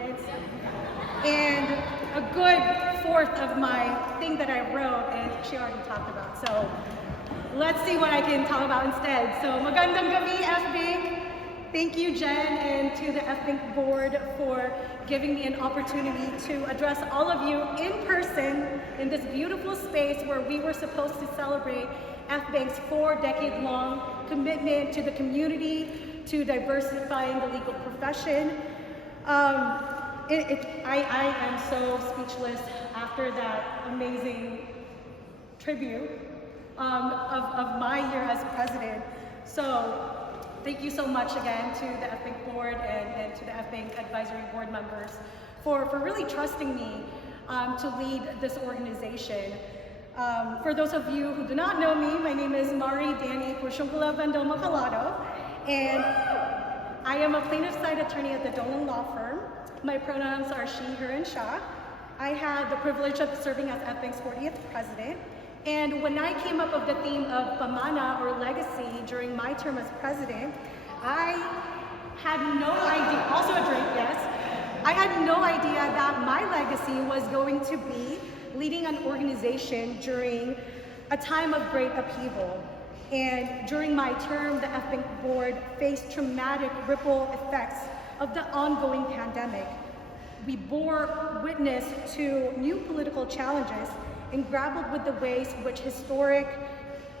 appointments. And a good fourth of my thing that I wrote is she already talked about. So let's see what I can talk about instead. So magandang gabi, FBANC. Thank you, Jen, and to the FBANC board for giving me an opportunity to address all of you in person in this beautiful space where we were supposed to celebrate FBANC's 4-decade-long commitment to the community, to diversifying the legal profession. I am so speechless after that amazing tribute of my year as president. So thank you so much again to the FBANC board and to the FBANC advisory board members for really trusting me to lead this organization. For those of you who do not know me, my name is Mari Danny Bandoma Callado, and I am a plaintiff side attorney at the Dolan Law Firm. My pronouns are she, her, and sha. I had the privilege of serving as FBANC's 40th president. And when I came up with the theme of Pamana, or legacy, during my term as president, I had no idea, also a drink, yes, I had no idea that my legacy was going to be leading an organization during a time of great upheaval. And during my term, the FBANC board faced traumatic ripple effects of the ongoing pandemic. We bore witness to new political challenges and grappled with the ways in which historic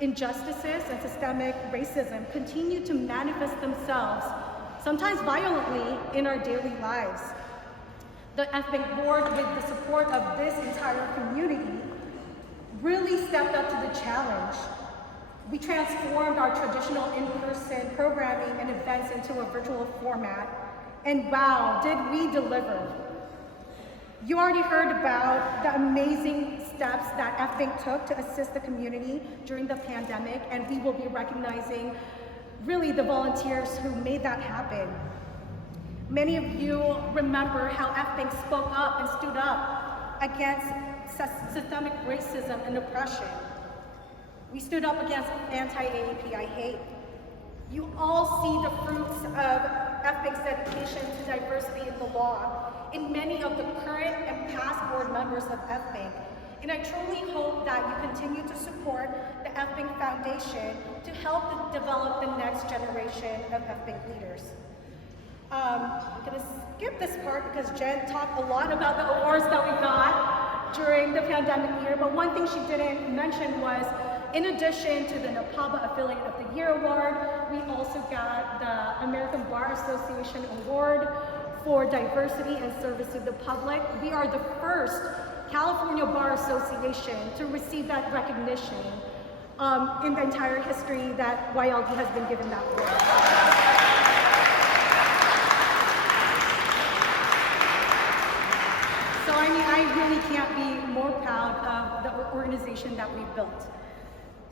injustices and systemic racism continue to manifest themselves, sometimes violently, in our daily lives. The FBANC board, with the support of this entire community, really stepped up to the challenge. We transformed our traditional in-person programming and events into a virtual format, and wow, did we deliver. You already heard about the amazing steps that FBANC took to assist the community during the pandemic, and we will be recognizing really the volunteers who made that happen. Many of you remember how FBANC spoke up and stood up against systemic racism and oppression. We stood up against anti-AAPI hate. You all see the fruits of FBANC's dedication to diversity in the law in many of the current and past board members of FBANC. And I truly hope that you continue to support the FBANC Foundation to help develop the next generation of FBANC leaders. I'm gonna skip this part because Jen talked a lot about the awards that we got during the pandemic year, but one thing she didn't mention was, in addition to the NAPABA Affiliate of the Year Award, we also got the American Bar Association Award for Diversity and Service to the Public. We are the first California Bar Association to receive that recognition in the entire history that YLD has been given that award. So I mean, I really can't be more proud of the organization that we've built.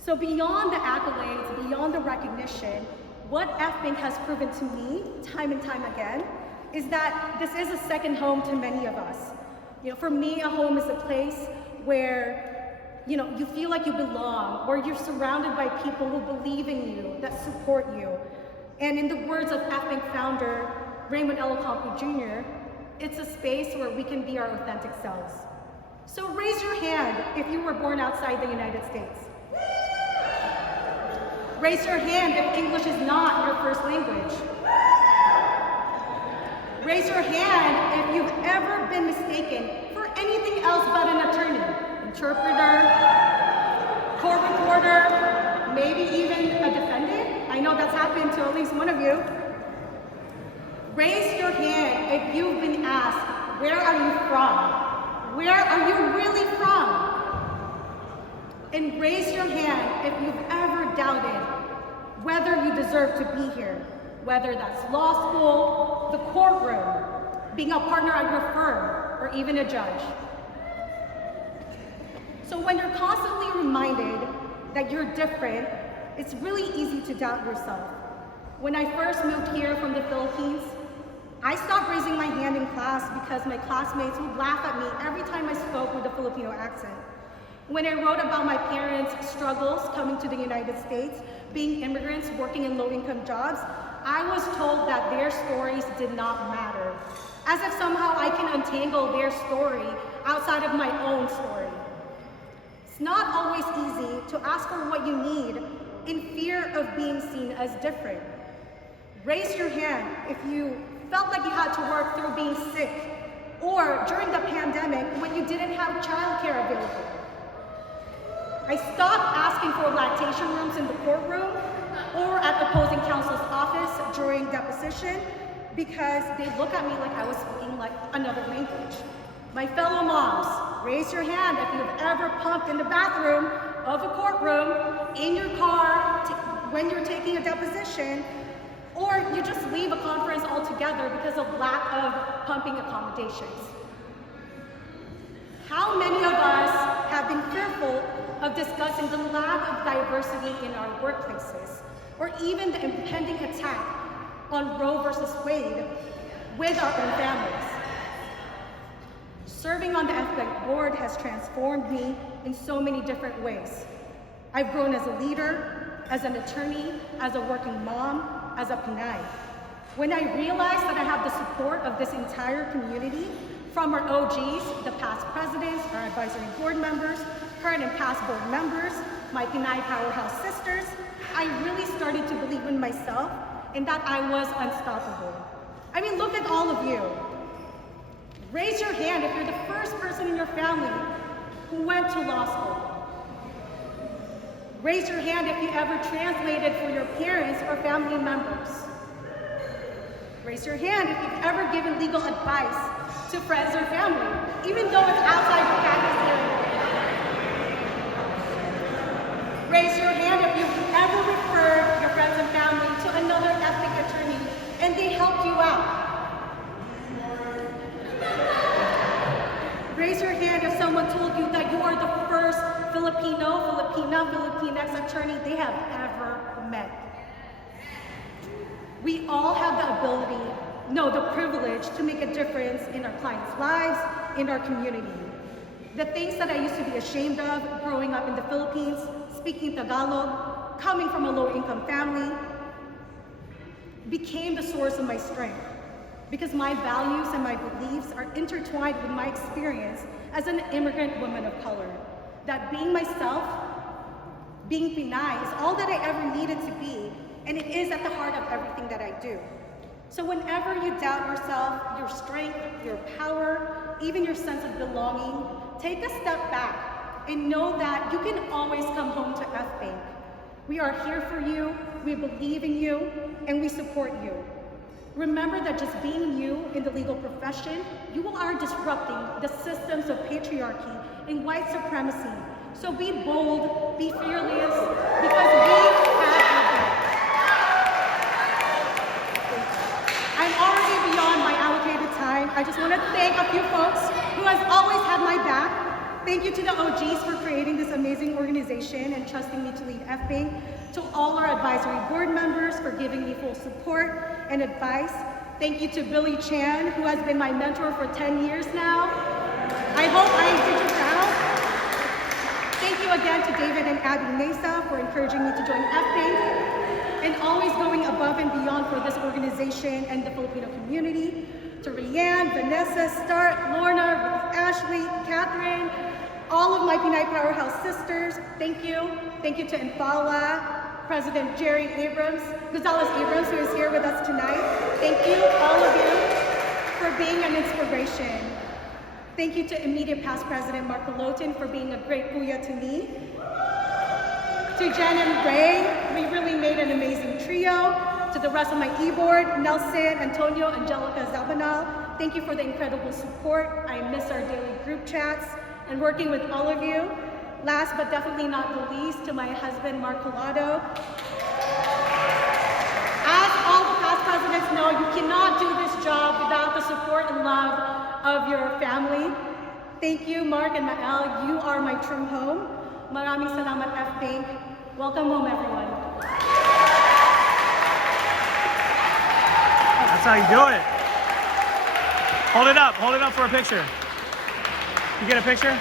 So beyond the accolades, beyond the recognition, what FBANC has proven to me time and time again is that this is a second home to many of us. You know, for me, a home is a place where, you know, you feel like you belong, where you're surrounded by people who believe in you, that support you. And in the words of FBANC founder Raymond L. Ocampo Jr., it's a space where we can be our authentic selves. So raise your hand if you were born outside the United States. Raise your hand if English is not your first language. Raise your hand if you've ever been mistaken for anything else but an attorney, interpreter, court reporter, maybe even a defendant. I know that's happened to at least one of you. Raise your hand if you've been asked, where are you from? Where are you really from? And raise your hand if you've ever doubted whether you deserve to be here, whether that's law school, the courtroom, being a partner at your firm, or even a judge. So when you're constantly reminded that you're different, it's really easy to doubt yourself. When I first moved here from the Philippines, I stopped raising my hand in class because my classmates would laugh at me every time I spoke with a Filipino accent. When I wrote about my parents' struggles coming to the United States, being immigrants working in low-income jobs, I was told that their stories did not matter. as if somehow I can untangle their story outside of my own story. It's not always easy to ask for what you need in fear of being seen as different. Raise your hand if you felt like you had to work through being sick or during the pandemic when you didn't have childcare available. I stopped asking for lactation rooms in the courtroom or at the opposing counsel's office during deposition because they look at me like I was speaking like another language. My fellow moms, raise your hand if you've ever pumped in the bathroom of a courtroom, in your car, when you're taking a deposition, or you just leave a conference altogether because of lack of pumping accommodations. How many of us have been fearful of discussing the lack of diversity in our workplaces, or even the impending attack on Roe versus Wade with our own families? Serving on the FBANC board has transformed me in so many different ways. I've grown as a leader, as an attorney, as a working mom, as a Pinay. When I realized that I have the support of this entire community, from our OGs, the past presidents, our advisory board members, current and past board members, my Pinay powerhouse sisters, I really started to believe in myself and that I was unstoppable. I mean, look at all of you. Raise your hand if you're the first person in your family who went to law school. Raise your hand if you ever translated for your parents or family members. Raise your hand if you've ever given legal advice to friends or family, even though it's outside your practice area. Raise your hand if you've ever referred your friends and family to another ethnic attorney and they helped you out. Raise your hand if someone told you that you are the first Filipino, Filipina, Filipinx attorney they have ever met. We all have the ability, no, the privilege to make a difference in our clients' lives, in our community. The things that I used to be ashamed of growing up in the Philippines, speaking Tagalog, coming from a low-income family, became the source of my strength. Because my values and my beliefs are intertwined with my experience as an immigrant woman of color. That being myself, being Pinay, is all that I ever needed to be, and it is at the heart of everything that I do. So whenever you doubt yourself, your strength, your power, even your sense of belonging, take a step back and know that you can always come home to FBANC. We are here for you, we believe in you, and we support you. Remember that just being you in the legal profession, you are disrupting the systems of patriarchy and white supremacy. So be bold, be fearless, because we have your back. I'm already beyond my allocated time. I just want to thank a few folks who has always had my back. Thank you to the OGs for creating this amazing organization and trusting me to lead FBANC. To all our advisory board members for giving me full support and advice. Thank you to Billy Chan, who has been my mentor for 10 years now. I hope I did you proud. Thank you again to David and Abby Mesa for encouraging me to join FBANC and always going above and beyond for this organization and the Filipino community. To Rianne, Vanessa, Start, Lorna, Ashley, Catherine, all of my Pinay Powerhouse sisters, thank you. Thank you to Impala, President Jerry Gonzalez-Abrams, who is here with us tonight. Thank you, all of you, for being an inspiration. Thank you to immediate past President Mark Peloton for being a great kuya to me. To Jen and Ray, we really made an amazing trio. To the rest of my e-board, Nelson, Antonio, Angelica, Zabanal, thank you for the incredible support. I miss our daily group chats and working with all of you. Last but definitely not the least, to my husband, Mark Callado. As all the past presidents know, you cannot do this job without the support and love of your family. Thank you, Mark and Mael. You are my true home. Maraming salamat, FBANC. Welcome home, everyone. That's how you do it. Hold it up for a picture. You get a picture?